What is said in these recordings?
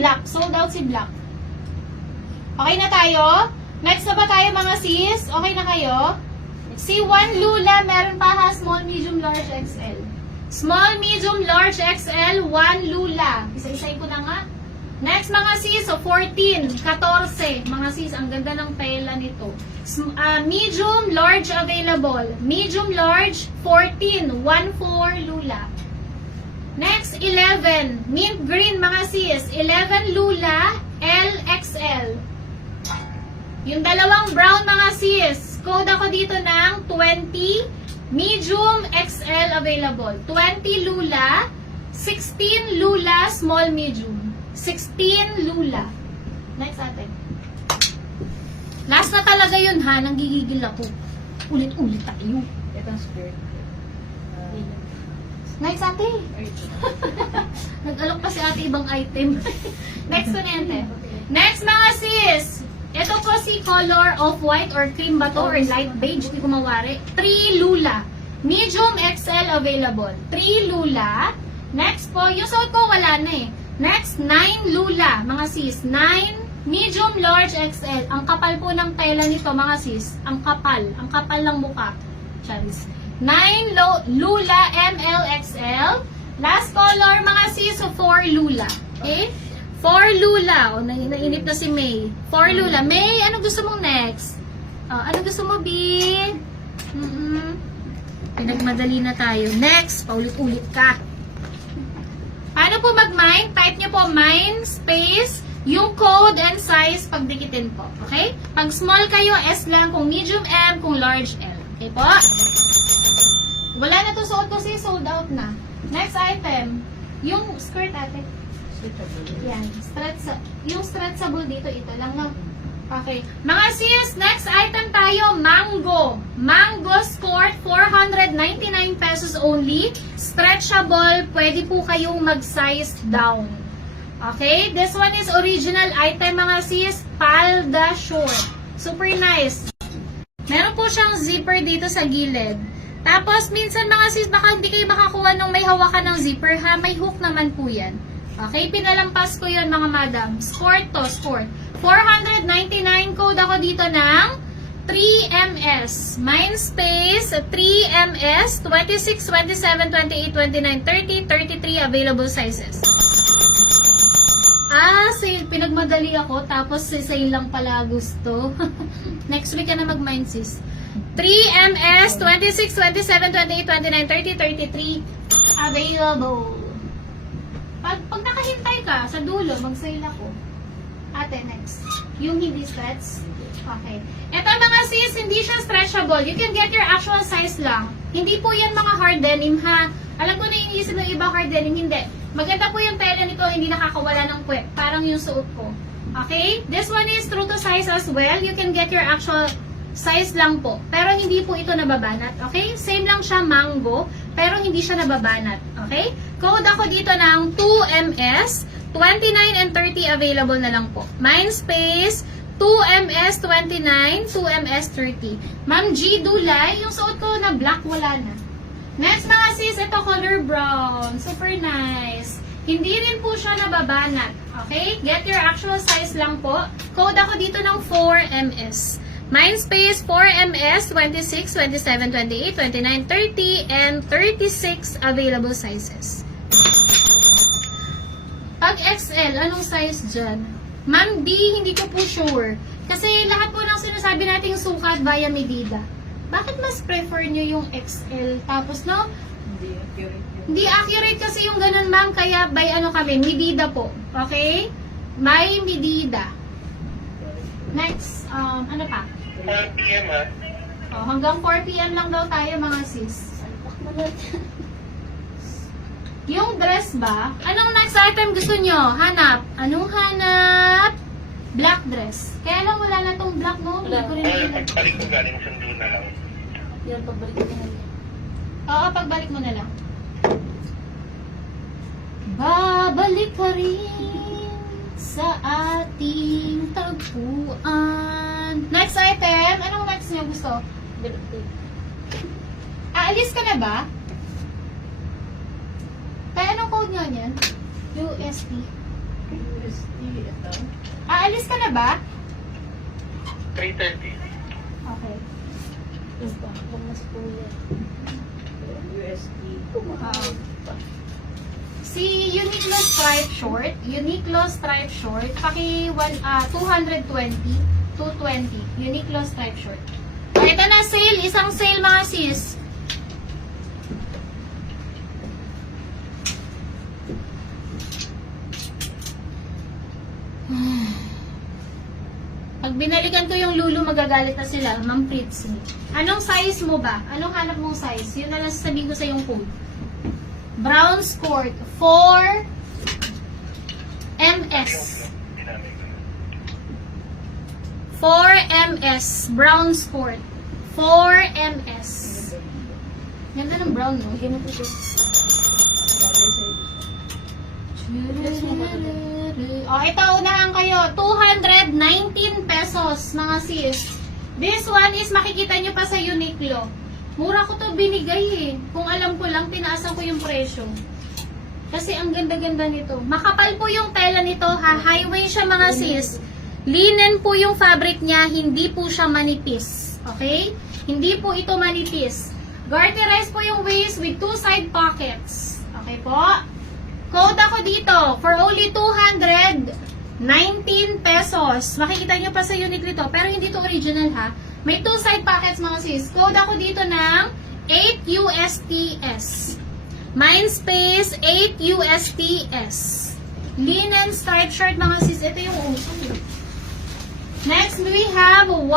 black. Sold out si black. Okay na tayo? Next na ba tayo mga sis? Okay na kayo? Si 1 Lula, meron pa ha, small, medium, large, XL. Small, medium, large, XL, 1 Lula. Isa-isayin ko na nga. Next mga sis, so 14, 14. Mga sis, ang ganda ng tela nito. Medium, large available. Medium, large, 14, 1-4 Lula. Next, 11. Mint green mga sis. 11 Lula, LXL. Yung dalawang brown mga sis. Code ako dito ng 20. Medium XL available. 20 Lula. 16 Lula, small medium. 16 Lula. Next atin. Last na talaga yun ha. Nanggigigil ako. Ulit-ulit tayo. Itong skirt. Next ate. Nag-alok pa si ate ibang item. Next na ate. Next mga sis. Ito po si color of white or cream ba to or light beige. Hindi ko mawari. 3 Lula. Medium XL available. 3 Lula. Next po. Yung suot ko wala na eh. Next 9 Lula. Mga sis. 9 medium large XL. Ang kapal po ng tela nito mga sis. Ang kapal. Ang kapal ng mukha. Charis. 9 Lula MLXL. Last color mga sis, so 4 Lula. Okay? 4 Lula. O, nainip na si May. 4 Lula. May, ano gusto mong next? Ano gusto mo, B? Pinagmadali na tayo. Next, paulit-ulit ka. Paano po mag-mine? Type nyo po mine, space, yung code and size, pagdikitin po. Okay? Pag small kayo, S lang. Kung medium, M. Kung large, L. Okay po? Wala na to suot kasi sold out na. Next item, yung skirt ate. Yan, yung stretchable dito, ito lang na. Okay. Mga sis, next item tayo, mango. Mango skirt, 499 pesos only. Stretchable, pwede po kayong mag-size down. Okay, this one is original item mga sis, palda short. Super nice. Meron po siyang zipper dito sa gilid. Tapos, minsan mga sis, baka hindi kayo makakuha nung may hawakan ng zipper ha. May hook naman po yan. Okay, pinalampas ko yun mga madam. Skirt to, skirt. 499 code ako dito ng 3MS. Mine space, 3MS, 26, 27, 28, 29, 30, 33 available sizes. Sale. Pinagmadali ako, tapos sale lang pala gusto. Next week ka na mag-mine sis. 3MS, 26, 27, 28, 29, 30, 33 available. Pag nakahintay ka sa dulo, mag-sale ako. Ate, next. Yung hindi stretch. Okay. Ito mga sis, hindi siya stretchable. You can get your actual size lang. Hindi po yan mga hard denim ha. Alam ko na iniisip ng iba hard denim. Hindi. Maganda po yung tela nito, hindi nakakawala ng puwet. Parang yung suot ko. Okay? This one is true to size as well. You can get your actual size lang po. Pero hindi po ito nababanat. Okay? Same lang siya, mango. Pero hindi siya nababanat. Okay? Code ako dito ng 2MS. 29 and 30 available na lang po. Mine space, 2MS 29, 2MS 30. Ma'am G Dulay, yung suot ko na black, wala na. Next mga sis, ito color brown. Super nice. Hindi rin po siya nababanat. Okay? Get your actual size lang po. Code ako dito ng 4MS. Mine space 4MS, 26, 27, 28, 29, 30, and 36 available sizes. Pag XL, anong size dyan? Ma'am D, hindi ko po sure. Kasi lahat po ng sinasabi nating sukat via medida. Bakit mas prefer nyo yung XL? Tapos no? Hindi accurate yun. Hindi accurate kasi yung ganun ma'am. Kaya by ano kami, medida po. Okay? May medida. Next, ano pa? 4 p.m. Hanggang 4 p.m. lang daw tayo mga sis. Yung dress ba? Anong next item gusto nyo? Hanap. Anong hanap? Black dress. Kaya lang wala na tong black, no? Wala. Hindi ko rin Ay, alam. pagbalik ko galing sundo na lang. Yan, pagbalik ko na yan. Oo, pagbalik mo na lang. Babalik ka rin sa ating tagpuan. Next item. Anong next nyo gusto? Aalis ka na ba? Kaya anong code nyo niyan? USP. USD, ito. Aalis ka na ba? 3:30. Okay. Ito, mas po yan. USD, kumahal pa. Si Uniqlo Stripe Short, paki 220, 220, Uniqlo Stripe Short. O, ito na sale, isang sale mga sis. Pag binalikan ko yung Lulu, magagalit na sila. Ma'am Fritz. Anong size mo ba? Anong hanap mong size? Yun na lang sasabihin ko sa yung code. Brown skirt, 4 MS. 4 MS. Brown skirt. 4 MS. Ganda ng brown, no? Bigyan mo po siya. Oh, ito, unahan kayo. 219 pesos, mga sis. This one is makikita nyo pa sa Uniqlo. Mura ko to binigay eh. Kung alam ko lang, tinaasan ko yung presyo. Kasi ang ganda-ganda nito. Makapal po yung tela nito, ha? Highway siya, mga sis. Linen po yung fabric niya, hindi po siya manipis. Okay? Hindi po ito manipis. Garterized po yung waist with 2 side pockets. Okay po? Code ako dito for only 219 pesos. Makikita nyo pa sa Uniqlo to, pero hindi to original, ha? May 2 side pockets, mga sis. Code ako dito ng 8 USTS. Mindspace 8 USTS. Linen striped shirt, mga sis. Ito yung uso. Next, we have 1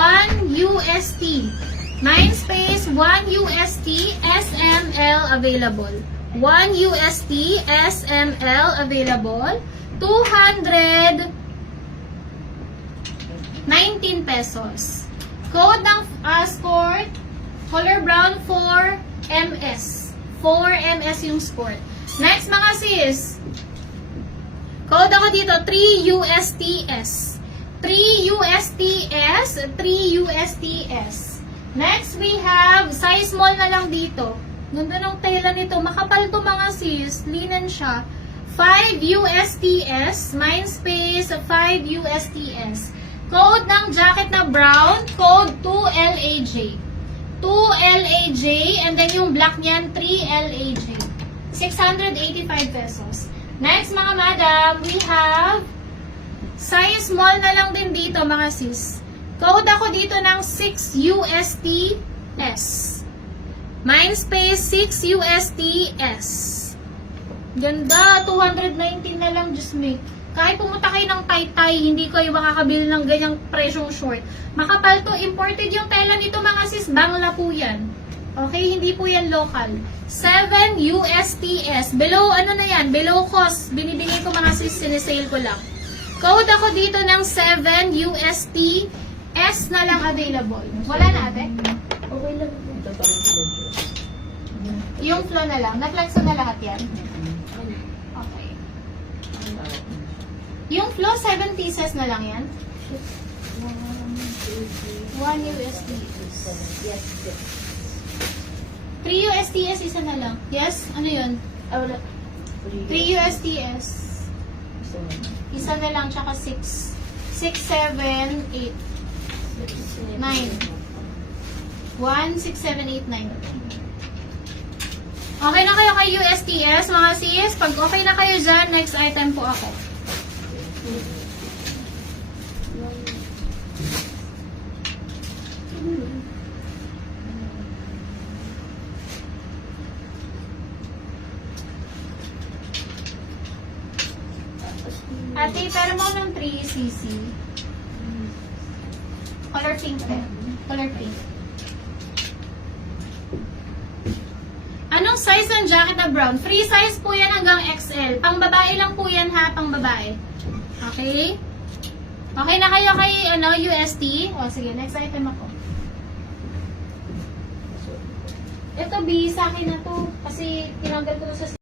UST. Mindspace 1 UST SML available. 1 UST SML available. 219 pesos. Code ng skirt, color brown 4 MS. 4 MS yung skirt. Next, mga sis. Code ako dito, 3 USTS. 3 USTS, 3 USTS. Next, we have size small na lang dito. Ganda ng tela nito. Makapal to, mga sis. Linen siya. 5 USTS. Mindspace 5 USTS. Code ng jacket na brown. Code 2LAJ. 2LAJ. And then yung black niyan, 3LAJ. 685 pesos. Next, mga madam, we have size small na lang din dito, mga sis. Code ako dito ng 6 USTS. Mindspace 6 USTS. Ganda, 219 na lang, just me. Kahit pumunta kayo ng tay-tay, hindi kayo makakabili ng ganyang presyong short. Makapal to, imported yung tela nito, mga sis, Bangla po yan. Okay, hindi po yan local. 7 USTS. Below, ano na yan? Below cost. Binibigay ko, mga sis, sinesale ko lang. Code ako dito ng 7 USTS na lang available. Wala na, ate? Okay lang. Ito pa rin sila. Yung flow na lang. Na-flex na lahat yan. Okay. Yung flow, 7 pieces na lang yan. 1 USD. Yes, yes. 3 USDS, isa na lang. Yes? Ano yun? Ah, wala. 3 USDS. Isa na lang, tsaka 6. 6, 7, 8, 9. 1, 6, 7, 8, 9. Okay na kayo kay USTS, mga sis? Pag okay na kayo dyan, next item po ako. Ate, pero mo ng 3cc. Color pink. Color pink. Anong size ng jacket na brown? Free size po yan hanggang XL. Pang babae lang po yan, ha? Pang babae. Okay? Okay na kayo kay UST? O, sige. Next item ako. Ito, B. Sa akin na to. Kasi tinanggal ko to sa